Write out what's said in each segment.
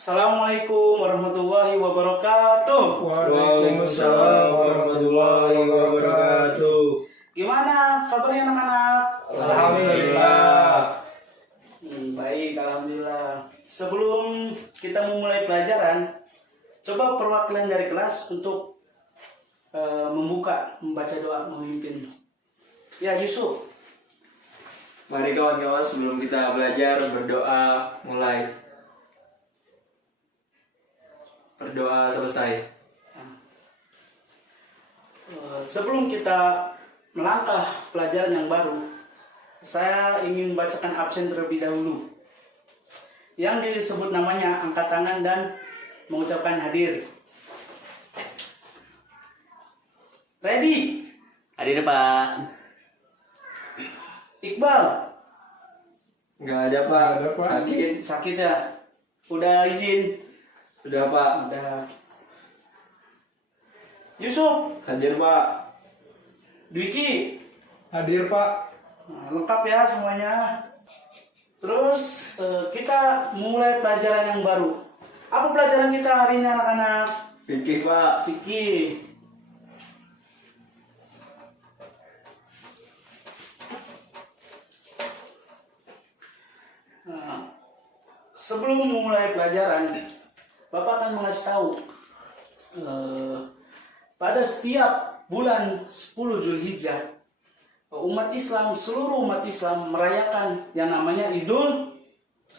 Assalamualaikum warahmatullahi wabarakatuh. Waalaikumsalam warahmatullahi wabarakatuh. Gimana kabarnya anak-anak? Alhamdulillah. Baik, alhamdulillah. Sebelum kita memulai pelajaran, coba perwakilan dari kelas untuk membaca doa memimpin. Ya, Yusuf. Mari kawan-kawan, sebelum kita belajar berdoa mulai. Berdoa selesai. Sebelum kita melangkah pelajaran yang baru, saya ingin bacakan absen terlebih dahulu. Yang disebut namanya angkat tangan dan mengucapkan hadir. Ready? Hadir Pak. Iqbal? Enggak ada Pak. Sakit ya? Udah izin? Udah Pak. Udah. Yusuf? Hadir Pak. Dwiki? Hadir Pak. Nah, lengkap ya semuanya. Terus kita mulai pelajaran yang baru. Apa pelajaran kita hari ini anak-anak? Fikih Pak. Fikih. Nah, sebelum memulai pelajaran, Bapak akan mengasih tahu pada setiap bulan 10 Zulhijjah seluruh umat Islam merayakan yang namanya Idul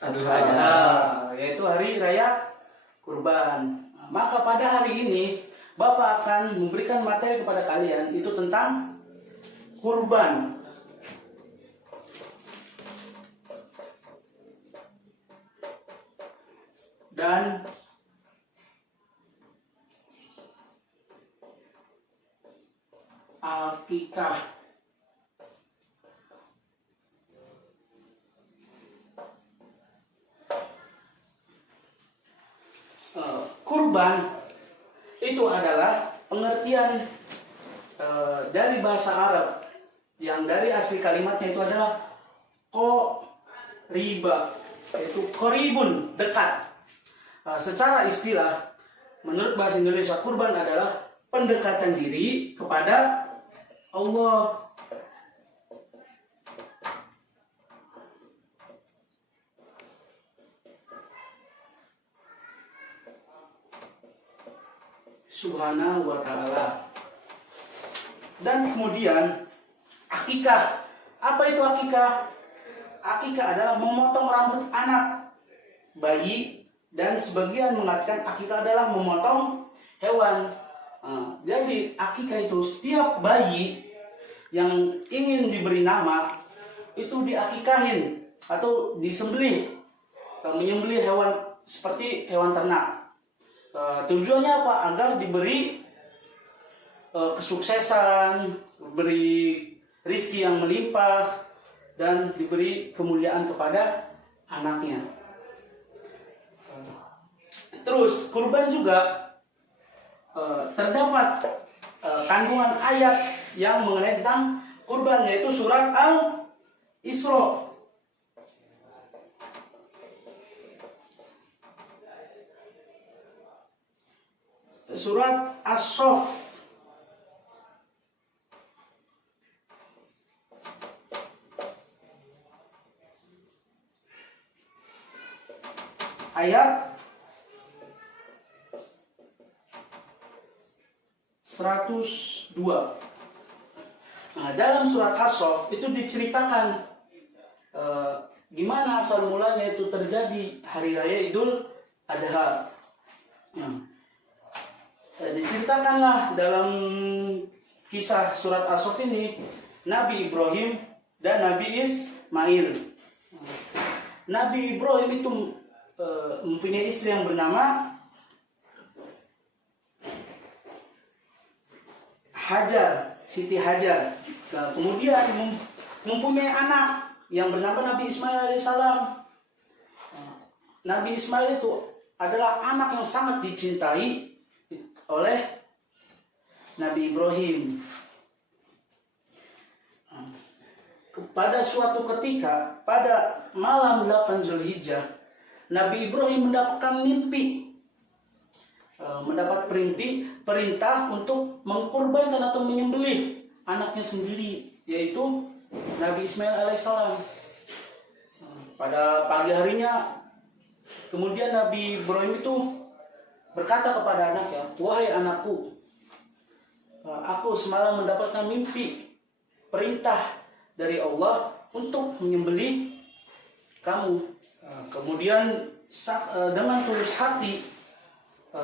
Adha, yaitu hari raya kurban. Maka pada hari ini Bapak akan memberikan materi kepada kalian itu tentang kurban. Dan akikah. Kurban itu adalah pengertian dari bahasa Arab yang dari asli kalimatnya itu adalah qoriba, yaitu koribun, dekat. Secara istilah, menurut bahasa Indonesia, kurban adalah pendekatan diri kepada Allah. Subhanahu wa ta'ala. Dan kemudian akikah. Apa itu akikah? Akikah adalah memotong rambut anak, bayi, dan sebagian mengatakan akikah adalah memotong hewan. Jadi akikah itu setiap bayi yang ingin diberi nama itu diakikahin atau disembelih, menyembelih hewan seperti hewan ternak. Tujuannya apa? Agar diberi kesuksesan, diberi rizki yang melimpah, dan diberi kemuliaan kepada anaknya. Terus kurban juga terdapat kandungan ayat yang mengenai tentang kurban, yaitu surat Al-Isra. Surat As-Saff. Ayat 102. Nah, dalam surat As-Saff itu diceritakan gimana asal mulanya itu terjadi hari raya Idul Adha. Diceritakanlah dalam kisah surat As-Saff ini Nabi Ibrahim dan Nabi Ismail. Nabi Ibrahim itu mempunyai istri yang bernama Hajar, Siti Hajar. Nah, kemudian mempunyai anak yang bernama Nabi Ismail alaihissalam. Nabi Ismail itu adalah anak yang sangat dicintai oleh Nabi Ibrahim. Pada suatu ketika, pada malam 8 Zulhijjah, Nabi Ibrahim mendapatkan mimpi, mendapat perintah untuk mengkorbankan atau menyembelih anaknya sendiri, yaitu Nabi Ismail alaihissalam. Pada pagi harinya, kemudian Nabi Ibrahim itu berkata kepada anaknya, "Wahai anakku, aku semalam mendapatkan mimpi, perintah dari Allah untuk menyembelih kamu." Kemudian dengan tulus hati,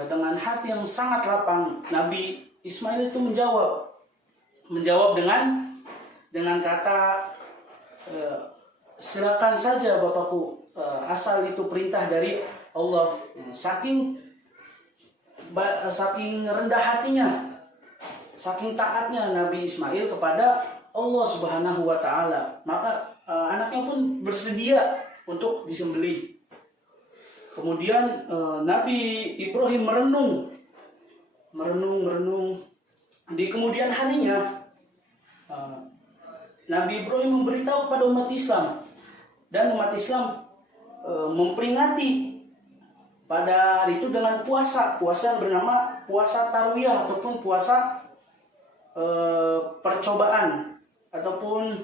dengan hati yang sangat lapang, Nabi Ismail itu menjawab dengan kata, "Silakan saja bapakku, asal itu perintah dari Allah." Saking rendah hatinya, saking taatnya Nabi Ismail kepada Allah Subhanahu wa taala, maka anaknya pun bersedia untuk disembelih. Kemudian Nabi Ibrahim merenung. Di kemudian harinya Nabi Ibrahim memberitahu kepada umat Islam, dan umat Islam memperingati pada hari itu dengan puasa yang bernama puasa Tarwiyah ataupun puasa percobaan ataupun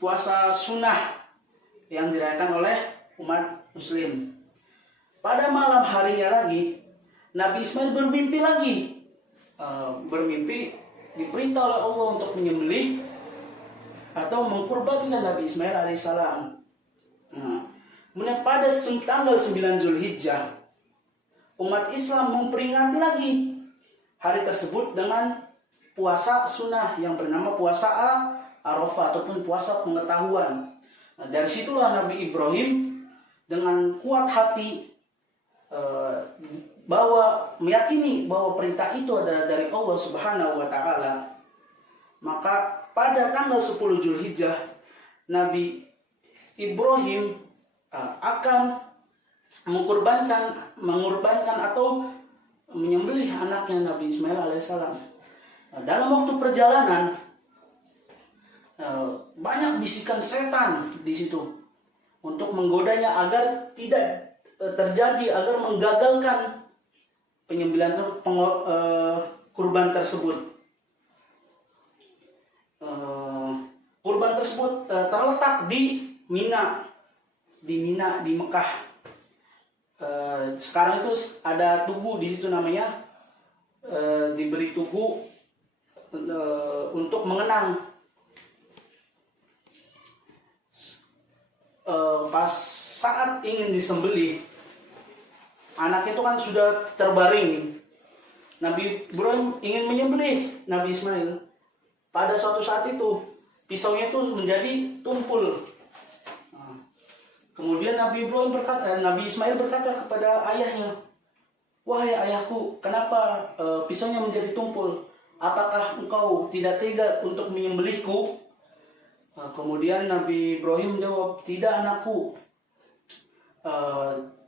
puasa sunnah yang dirayakan oleh umat Muslim. Pada malam harinya lagi, Nabi Ismail bermimpi lagi, diperintah oleh Allah untuk menyembelih atau mengkurbankan Nabi Ismail alaihissalam. Kemudian pada tanggal 9 Zulhijjah, umat Islam memperingati lagi hari tersebut dengan puasa sunnah yang bernama puasa Arafah ataupun puasa pengetahuan. Dari situlah Nabi Ibrahim dengan kuat hati meyakini bahwa perintah itu adalah dari Allah Subhanahu wa taala. Maka pada tanggal 10 Zulhijjah, Nabi Ibrahim akan mengorbankan atau menyembelih anaknya Nabi Ismail alaihissalam. Dalam waktu perjalanan, banyak bisikan setan di situ untuk menggodanya agar tidak terjadi, agar menggagalkan penyembelihan kurban tersebut. Kurban tersebut terletak di Mina, di Mekah. Sekarang itu ada tugu di situ namanya, diberi tugu untuk mengenang. Pas saat ingin disembelih, anak itu kan sudah terbaring. Nabi Ibrahim ingin menyembelih Nabi Ismail. Pada suatu saat itu, pisaunya itu menjadi tumpul. Kemudian Nabi Ismail berkata kepada ayahnya, "Wahai ayahku, kenapa pisaunya menjadi tumpul? Apakah engkau tidak tega untuk menyembelihku?" Kemudian Nabi Ibrahim menjawab, "Tidak anakku."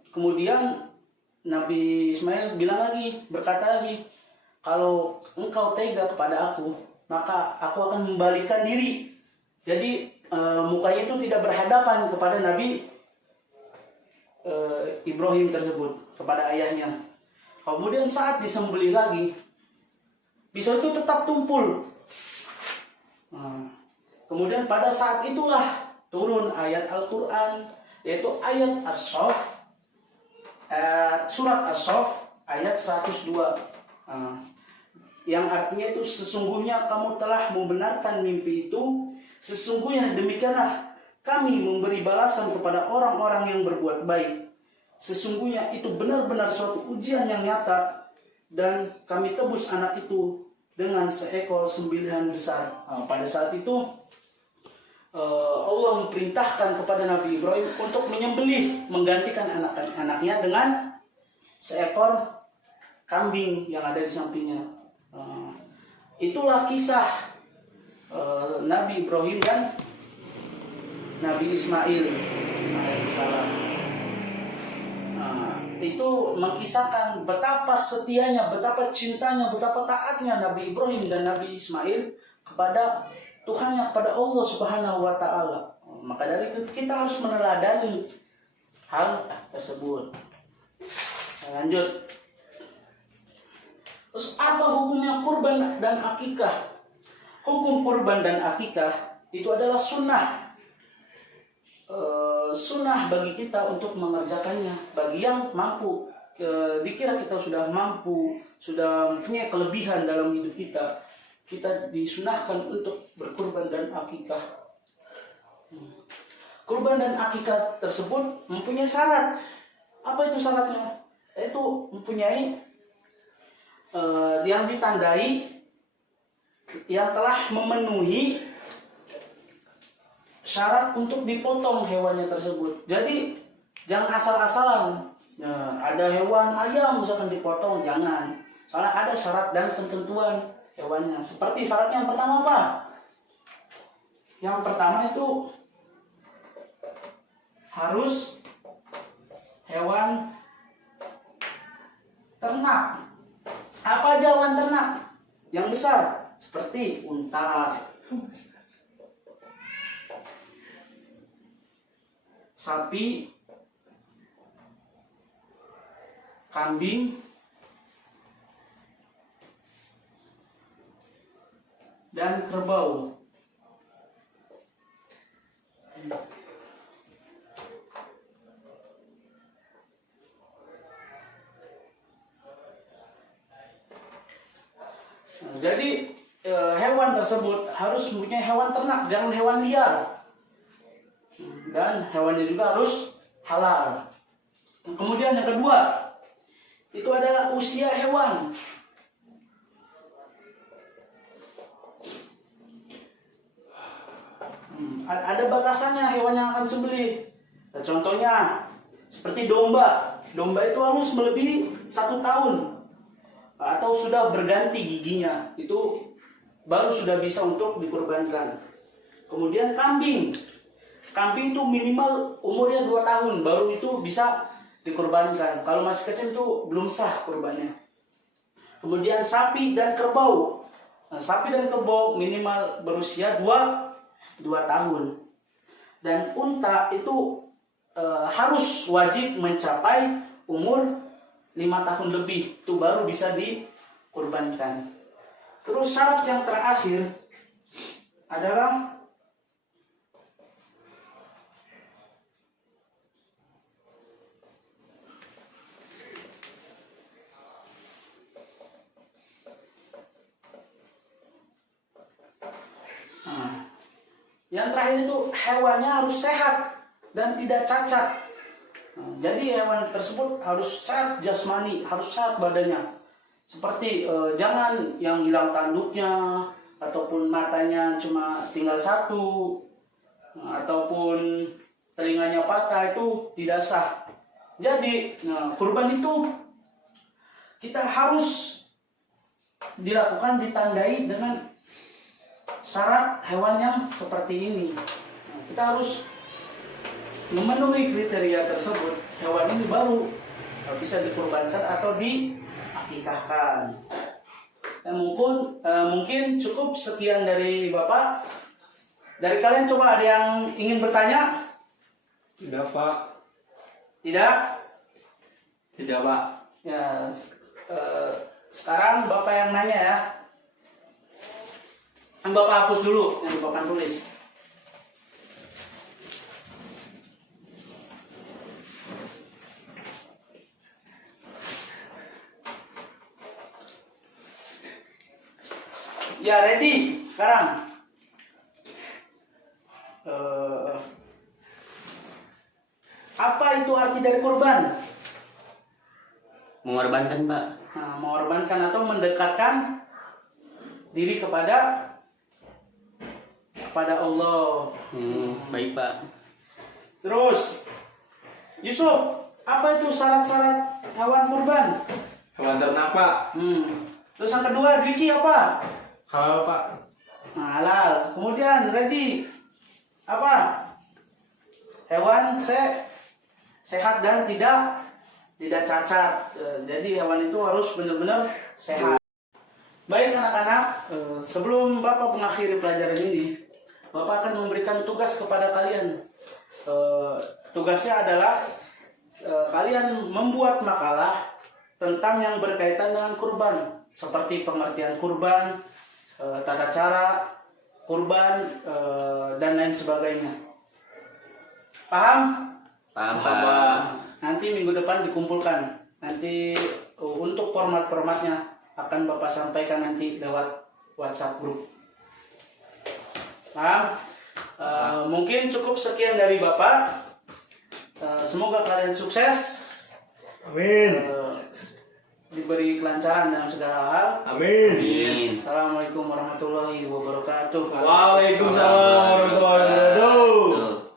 Kemudian Nabi Ismail berkata lagi, "Kalau engkau tega kepada aku, maka aku akan membalikkan diri." Jadi mukanya itu tidak berhadapan kepada Nabi Ibrahim tersebut, kepada ayahnya. Kemudian saat disembelih lagi, pisau itu tetap tumpul. Kemudian pada saat itulah turun ayat Al-Quran, yaitu ayat As-Saff, surat As-Saff ayat 102, yang artinya itu, sesungguhnya kamu telah membenarkan mimpi itu, sesungguhnya demikianlah kami memberi balasan kepada orang-orang yang berbuat baik. Sesungguhnya itu benar-benar suatu ujian yang nyata, dan kami tebus anak itu dengan seekor sembelihan besar. Pada saat itu Allah memerintahkan kepada Nabi Ibrahim untuk menyembelih, menggantikan anaknya dengan seekor kambing yang ada di sampingnya. Itulah kisah Nabi Ibrahim dan Nabi Ismail alaihissalam. Itu mengisahkan betapa setianya, betapa cintanya, betapa taatnya Nabi Ibrahim dan Nabi Ismail kepada Tuhannya, kepada Allah Subhanahu wa taala. Maka dari itu kita harus meneladani hal tersebut. Lanjut. Terus apa hukumnya kurban dan akikah? Hukum kurban dan akikah itu adalah sunnah. Sunnah bagi kita untuk mengerjakannya. Bagi yang mampu, dikira kita sudah mampu, sudah mempunyai kelebihan dalam hidup kita, kita disunahkan untuk berkurban dan akikah. Kurban dan akikah tersebut mempunyai syarat. Apa itu syaratnya? Itu mempunyai yang ditandai, yang telah memenuhi syarat untuk dipotong hewannya tersebut. Jadi jangan asal-asalan. Nah, ada hewan ayam misalkan dipotong, jangan. Soalnya ada syarat dan ketentuan hewannya. Seperti syaratnya yang pertama apa? Yang pertama itu harus hewan ternak. Apa aja hewan ternak? Yang besar seperti unta, sapi, kambing, dan kerbau. Jadi hewan tersebut harus mempunyai hewan ternak, jangan hewan liar. Dan hewannya juga harus halal. Kemudian yang kedua, itu adalah usia hewan. Ada batasannya hewan yang akan sembelih. Nah, contohnya seperti domba. Domba itu harus melebihi 1 tahun atau sudah berganti giginya, itu baru sudah bisa untuk dikurbankan. Kemudian kambing. Kambing itu minimal umurnya 2 tahun baru itu bisa dikurbankan. Kalau masih kecil itu belum sah kurbannya. Kemudian sapi dan kerbau. Nah, sapi dan kerbau minimal berusia 2 tahun. Dan unta itu harus wajib mencapai umur 5 tahun lebih, itu baru bisa dikurbankan. Terus syarat yang terakhir adalah yang terakhir itu hewannya harus sehat dan tidak cacat. Jadi hewan tersebut harus sehat jasmani, harus sehat badannya. Seperti jangan yang hilang tanduknya, ataupun matanya cuma tinggal 1, ataupun telinganya patah, itu tidak sah. Jadi kurban itu kita harus dilakukan, ditandai dengan syarat hewan yang seperti ini. Kita harus memenuhi kriteria tersebut, hewan ini baru bisa dikurbankan atau diakikahkan. Mungkin cukup sekian dari Bapak. Dari kalian coba ada yang ingin bertanya? Tidak, Pak. Tidak? Tidak, Pak. Ya, sekarang Bapak yang nanya ya. Bapak hapus dulu yang Bapak tulis. Ya, ready sekarang. Apa itu arti dari kurban? Mengorbankan, Pak. Nah, mengorbankan atau mendekatkan diri kepada Allah. Baik, Pak. Terus, Yusuf, apa itu syarat-syarat hewan kurban? Hewan ternak, Pak. Terus yang kedua, Riki apa? Halal, Pak. Nah, halal. Kemudian, ready apa? Hewan sehat dan tidak cacat. Jadi hewan itu harus benar-benar sehat. Baik anak-anak, sebelum Bapak mengakhiri pelajaran ini, Bapak akan memberikan tugas kepada kalian. Tugasnya adalah kalian membuat makalah tentang yang berkaitan dengan kurban, seperti pengertian kurban, tata cara kurban, dan lain sebagainya. Paham? Paham, Pak. Nanti minggu depan dikumpulkan. Nanti untuk format-formatnya akan Bapak sampaikan nanti lewat WhatsApp grup. Paham? Mungkin cukup sekian dari Bapak. Semoga kalian sukses. Amin. Diberi kelancaran dalam segala hal. Amin. Amin. Assalamualaikum warahmatullahi wabarakatuh. Waalaikumsalam warahmatullahi wabarakatuh. Tuh.